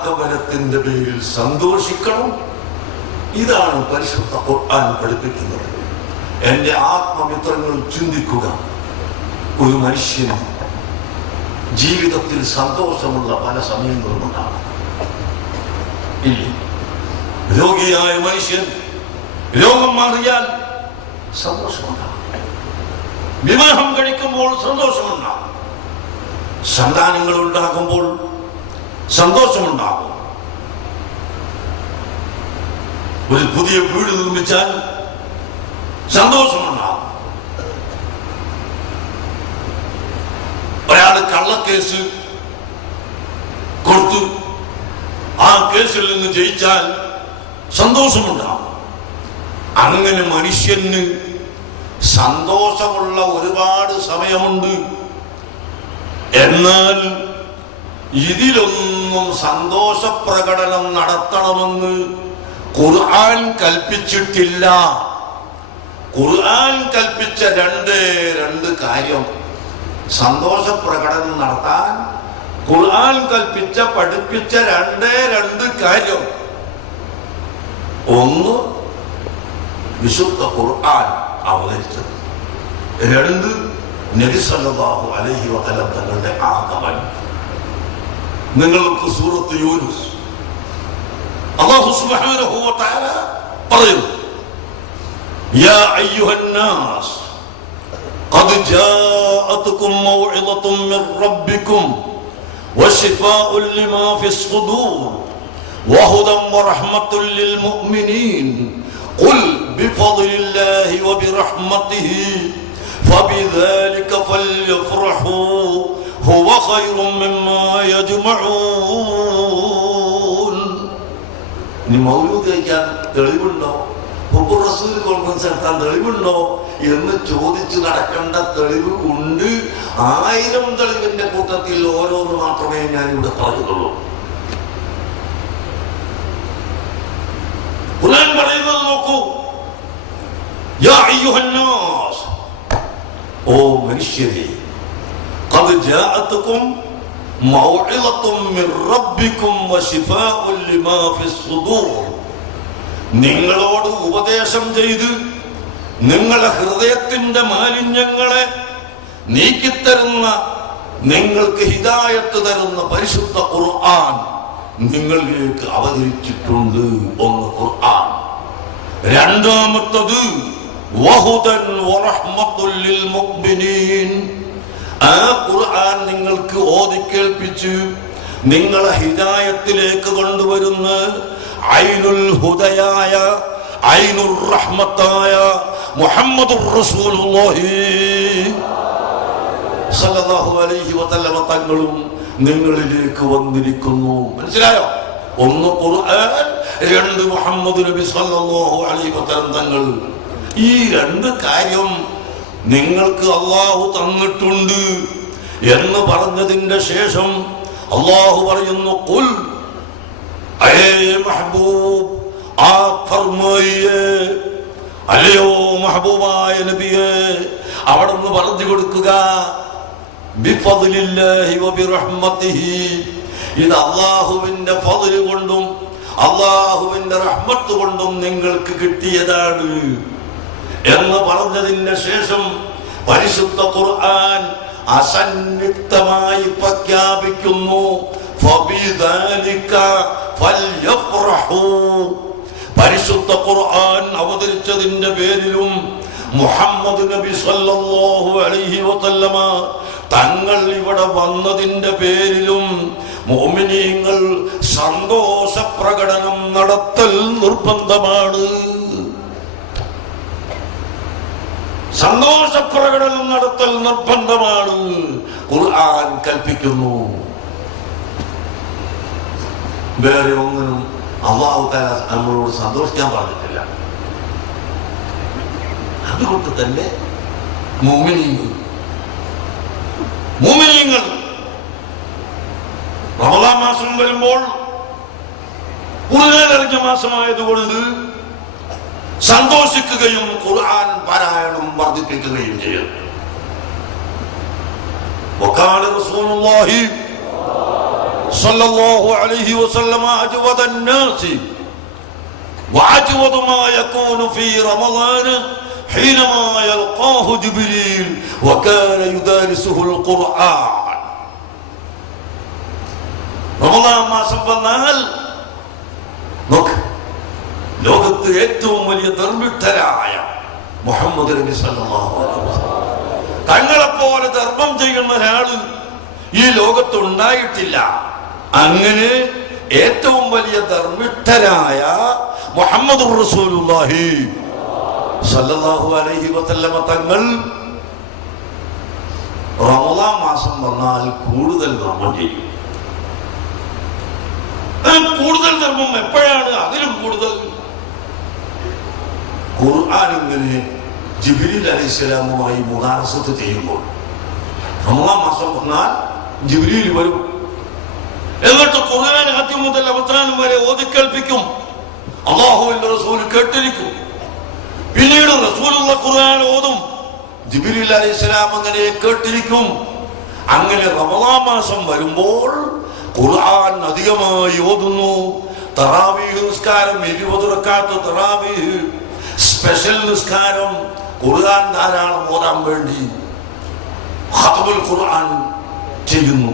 ആഗമനത്തിന്റെ പേരിൽ സന്തോഷിക്കണം. ഇതാണ് പരിശുദ്ധ ഖുർആൻ പഠിപ്പിക്കുന്നത്. എന്റെ ആത്മമിത്രങ്ങൾ ചിന്തിക്കുക. ഒരു മനുഷ്യന് ജീവിതത്തിൽ സന്തോഷമുള്ള പല സമയങ്ങളും ഉണ്ടാകും രോഗിയായ മനുഷ്യൻ രോഗം മാറിയാൽ സന്തോഷമുണ്ടാകും. വിവാഹം കഴിക്കുമ്പോൾ സന്തോഷമുണ്ടാകും. സന്താനങ്ങൾ ഉണ്ടാകുമ്പോൾ സന്തോഷമുണ്ടാകും. ഒരു പുതിയ വീട് നിർമ്മിച്ചാൽ സന്തോഷമുണ്ടാകും. ഒരാൾ കള്ളക്കേസ് കൊടുത്തു. ആ കേസിൽ നിന്ന് ജയിച്ചാൽ സന്തോഷമുണ്ടാകും. അങ്ങനെ മനുഷ്യന് സന്തോഷമുള്ള ഒരുപാട് സമയമുണ്ട്. എന്നാൽ ഇതിലൊന്നും സന്തോഷ പ്രകടനം നടത്തണമെന്ന് ഖുർആൻ കൽപ്പിച്ചിട്ടില്ല. ഖുർആൻ കൽപ്പിച്ച രണ്ട് രണ്ട് കാര്യം. സന്തോഷ പ്രകടനം നടത്താൻ ഖുർആൻ കൽപ്പിച്ച പഠിപ്പിച്ച രണ്ടേ രണ്ട് കാര്യം. ഒന്ന് വിശുദ്ധ ഖുർആൻ അവതരിച്ചത്. രണ്ട് നബി സല്ലല്ലാഹു അലൈഹി വസല്ലം തങ്ങളുടെ ആഗമനം. നിങ്ങൾക്ക് സൂറത്ത് യൂനുസ് അല്ലാഹു സുബ്ഹാനഹു വ തആല പറയുന്നു യാ അയ്യുഹന്നാസ് قد جاءتكم موعظة من ربكم وشفاء لما في الصدور وهدى ورحمة للمؤمنين قل بفضل الله وبرحمته فبذلك فليفرحوا هو خير مما يجمعون ഇനി മൗലൂദ് കഴിക്കാൻ തെളിവുണ്ടോ ഹുബു റസൂൽ കോൺഫറൻസ് നടത്താൻ തെളിവുണ്ടോ എന്ന് ചോദിച്ചു നടക്കേണ്ട തെളിവ് ഉണ്ട് ആയിരം തെളിവിന്റെ കൂട്ടത്തിൽ ഓരോന്ന് മാത്രമേ ഞാൻ ഇവിടെ പറയുന്നുള്ളൂ ഖുർആൻ പറയുന്നത് നോക്കൂ യാ അയ്യുഹന്നാസ് ഓ മനുഷ്യരെ قد جاءتكم موعظة من ربكم وشفاء لما في الصدور നിങ്ങളോട് ഉപദേശം ചെയ്ത് നിങ്ങളെ ഹൃദയത്തിന്റെ മാലിന്യങ്ങളെ നീക്കിത്തരുന്ന നിങ്ങൾക്ക് ഹിദായത്ത് തരുന്ന പരിശുദ്ധ ഖുർആൻ നിങ്ങളിലേക്ക് അവതരിച്ചിട്ടുണ്ട് ഒന്ന് ഖുർആൻ രണ്ടാമത്തത് വഹുദൻ വറഹ്മത്തുൽ ലിൽ മുഅ്മിനീൻ ആ ഖുർആൻ നിങ്ങൾക്ക് ഓതി കേൾപ്പിച്ച്. നിങ്ങളെ ഹിദായത്തിലേക്ക് കൊണ്ടുവരുന്ന ഐനുൽ ഹുദയായ ഐനുർ റഹ്മത്തായ മുഹമ്മദുർ റസൂലുള്ളാഹി. സല്ലല്ലാഹു അലൈഹി വസല്ലമ തങ്ങളും നിങ്ങളിലേക്ക് വന്നിരിക്കുന്നു. മനസ്സിലായോ? ഒന്ന് ഖുർആൻ രണ്ട് മുഹമ്മദ് നബി സല്ലല്ലാഹു അലൈഹി വസല്ലം തങ്ങൾ. ഈ രണ്ട് കാര്യം നിങ്ങൾക്ക് അള്ളാഹു തന്നിട്ടുണ്ട് എന്ന് പറഞ്ഞതിന്റെ ശേഷം അള്ളാഹു പറയുന്നു കുൽ മഹബൂബ് ആ അല്ലയോ മഹബൂബായ നബിയെ അവിടുന്ന് പറഞ്ഞു കൊടുക്കുക ഇത് അള്ളാഹുവിന്റെ ഫതിൽ കൊണ്ടും അള്ളാഹുവിന്റെ റഹ്മത്ത് കൊണ്ടും നിങ്ങൾക്ക് കിട്ടിയതാണ്. എന്ന് പറഞ്ഞതിന് ശേഷം പരിശുദ്ധ ഖുർആൻ അസന്നിഗ്ധമായി പ്രഖ്യാപിക്കുന്നു. പരിശുദ്ധ ഖുർആൻ അവതരിച്ചതിന്റെ പേരിലും മുഹമ്മദ് നബി സല്ലല്ലാഹു അലൈഹി വസല്ലമ തങ്ങൾ ഇവിടെ വന്നതിന്റെ പേരിലും മോമിനിയങ്ങൾ സന്തോഷ പ്രകടനം നടത്തൽ നിർബന്ധമാണ്. സന്തോഷ പ്രകടനം നടത്തൽ നിർബന്ധമാണ്. ഖുർആൻ കൽപ്പിക്കുന്നു. വേറെ ഒന്നിനും അള്ളാഹു താല നമ്മളോട് സന്തോഷിക്കാൻ പറഞ്ഞിട്ടില്ല. അതുകൊണ്ട് തന്നെ മോമിനിയങ്ങൾ മോമിനിയങ്ങൾ റമദാൻ മാസം വരുമ്പോൾ ഇറങ്ങിയ മാസമായതുകൊണ്ട് സന്തോഷിക്കുകയും ഖുർആൻ പാരായണം വർദ്ധിപ്പിക്കുകയും ചെയ്യുന്നു وقال رسول الله صلى الله عليه وسلم أجود الناس وأجود ما يكون في رمضان حينما يلقاه جبريل وكان يدارسه القرآن റമദാൻ മാസം വന്നാൽ നോക്ക് ലോകത്ത് ഏറ്റവും വലിയ ധർമ്മിഷ്ഠരായ മുഹമ്മദ് നബി തങ്ങളെപ്പോലെ ധർമ്മം ചെയ്യുന്ന ഒരാൾ ഈ ലോകത്ത് ഉണ്ടായിട്ടില്ല അങ്ങനെ ഏറ്റവും വലിയ ധർമ്മിഷ്ഠരായ മുഹമ്മദ് അലൈഹി വസല്ലമ തങ്ങൾ റമദാൻ മാസം വന്നാൽ കൂടുതൽ ധർമ്മം ചെയ്യും. കൂടുതൽ ധർമ്മം എപ്പോഴാണ്? അതിലും കൂടുതൽ. ഖുർആൻ ഇങ്ങനെ ജിബിരിൽ അലൈഹിസ്സലാമുമായി മുദാറസത്ത് ചെയ്യുമ്പോൾ റമദാൻ മാസം വന്നാൽ ജിബിരിയിൽ വരും എന്നിട്ട് ഖുർആൻ ആദ്യം മുതൽ അവസാനം വരെ ഓതിക്കേൽപ്പിക്കും അള്ളാഹുവിന്റെ റസൂൽ കേട്ടിരിക്കും പിന്നീട് റസൂലുള്ള ഖുർആൻ ഓതും ജിബിരിൽ അലൈഹിസ്സലാം അങ്ങനെ കേട്ടിരിക്കും അങ്ങനെ റമദാൻ മാസം വരുമ്പോൾ ഖുർആൻ അധികമായി ഓതുന്നു തറാവീഹ് നിസ്കാരം എഴുപത് റക്കാത്ത തറാവീഹ് സ്പെഷ്യൽ നിസ്കാരം ഖുർആൻ ധാരാളം ഓതാൻ വേണ്ടി ഖുർആൻ ചെയ്യുന്നു.